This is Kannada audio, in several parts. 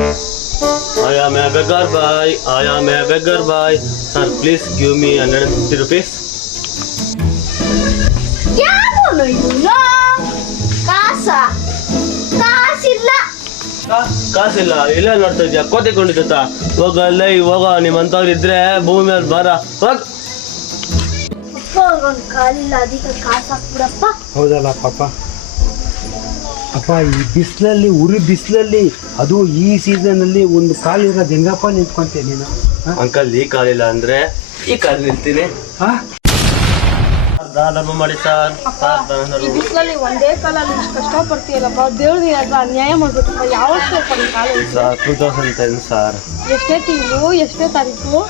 I am a beggar boy. I am a beggar boy. Sir, please give me 150 rupees. क्या बोलो ಇವನು ಕಾಸಿಲ್ಲ ಕಾಸಿಲ್ಲ ಇಲ್ಲ ನೋಡ್ತಾ ಇದ್ಯಾ ಕೋತೆ ಕೊಂಡಿದ್ದ ಹೋಗಲ್ಲ ಹೋಗ ನಿಮ್ಮಂತವ್ರು ಇದ್ರೆ ಭೂಮಿ ಮೇಲೆ ಬಾರ ಹೋಗ್. ಅಪ್ಪ ಒಂದು ಕಾಲಿಲ್ಲ ಅದಕ್ಕೆ ಕಾಸು ಹಾಕ್ಬಿಡಪ್ಪ. ಹೌದಲ್ಲ ಪಾಪ. ಅಪ್ಪ ಈ ಬಿಸಿಲಲ್ಲಿ ಬಿಸಿಲಲ್ಲಿ ಅದು ಈ ಸೀಸನಲ್ಲಿ ಒಂದು ಕಾಲಿರೋದು ಹೆಂಗಪ್ಪ ನಿಂತ್ಕೊಂತೀಯ ನೀನು? ಅಂಕಲ್ ಈ ಕಾಲಿಲ್ಲ ಅಂದ್ರೆ ಈ ಕಾಲು ನಿಲ್ತೀನಿ. ಧರ್ಮ ಮಾಡಿ ಸರ್. ಈ ಬಿಸಿಲಲ್ಲಿ ಒಂದೇ ಕಾಲಲ್ಲಿ ಇಷ್ಟು ಕಷ್ಟಪಡ್ತೀಯಲ್ಲಪ್ಪ, ದೇವ್ರ ಏನಾದ್ರೂ ಅನ್ಯಾಯ ಮಾಡ್ಬೇಕಪ್ಪ. ಯಾವತ್ತೂ ಕಾಲ ಸರ್ 2010 ಸರ್. ಎಷ್ಟೇ ತಿಂಗಳು ಎಷ್ಟೇ ತಾರೀಕು?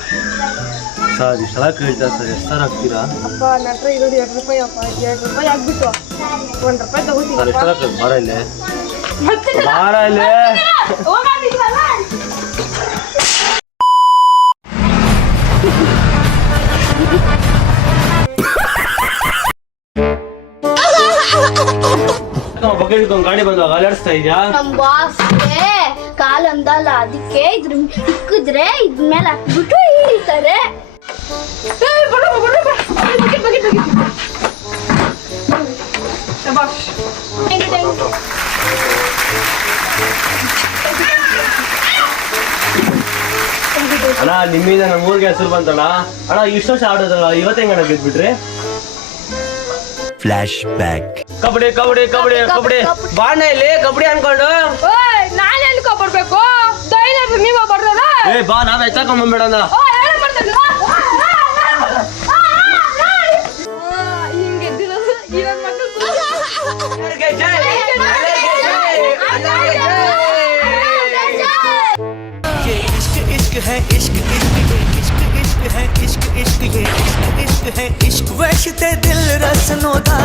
ಸರ್ ಇಷ್ಟೆಲ್ಲ ಕೇಳ್ತಾ ಸರ್ ಎಷ್ಟು ಸರ್ ಹಾಕ್ತೀರಾ? ಅಪ್ಪ ನನ್ನ ಹತ್ರ ಇರೋದು 2 ರೂಪಾಯಿ ಅಪ್ಪ. 2 ರೂಪಾಯಿ ಆಗ್ಬಿಟ್ಟು 1 ರೂಪಾಯಿ ಸರ್ ತಗೋತೀನಿ. ಇಷ್ಟೆಲ್ಲ ಬಾರ ಇಲ್ಲೇ ಬಾರ ಇಲ್ಲೇ. ಬಗ್ಗೆ ಇಟ್ಕೊಂಡು ಗಾಡಿ ಬಂದಾಗ ಅಲಾಡಿಸ್ತಾ ಇದ್ಯಾ? ನಮ್ ಬಾಸ್ಗೆ ಕಾಲ್ ಅಂದಲ್ಲ ಅದಕ್ಕೆ ಇದ್ರ ಇಕ್ಕಿದ್ರೆ ಇದ್ಮೇಲೆ ಹಾಕ್ಬಿಟ್ಟು ಹಿಡಿತಾರೆ. ಅಣ್ಣ ನಿಮ್ಮಿಂದ ನಮ್ಮ ಊರಿಗೆ ಹೆಸರು ಬಂತಣ್ಣ. ಅಣ್ಣ ಇಷ್ಟು ವರ್ಷ ಆಡೋದಲ್ಲ ಇವತ್ತು ಹೆಂಗಣ್ಣ ಗೆದ್ಬಿಟ್ರಿ? Flashback. ಕಬಡ್ಡಿ ಕಬಡ್ಡಿ ಕಬಡ್ಡಿ ಕಬಡ್ಡಿ ಬಾಣ ಇಲ್ಲಿ ಕಬಡ್ಡಿ ಅನ್ಕೊಂಡು. ನಾನು ಎಲ್ಕೊ ಬರ್ಬೇಕು? ಧೈರ್ಯ ನೀವ ಬರ್ತಾರ? ಏ ಬಾ ನಾವ್ ಎತ್ತಾಕೊಂಡ್ಬಂದ್ಬಿಡೋಣ. ಹಿಂಗೆ ಎದ್ದಿರೋದು ಈ ನನ್ ಮಕ್ಳು ये इश्क इश्क है इश्क इश्क ये इश्क इश्क है इश्क इश्क ये इश्क इश्क है इश्क वैश्ते दिल रसनो दा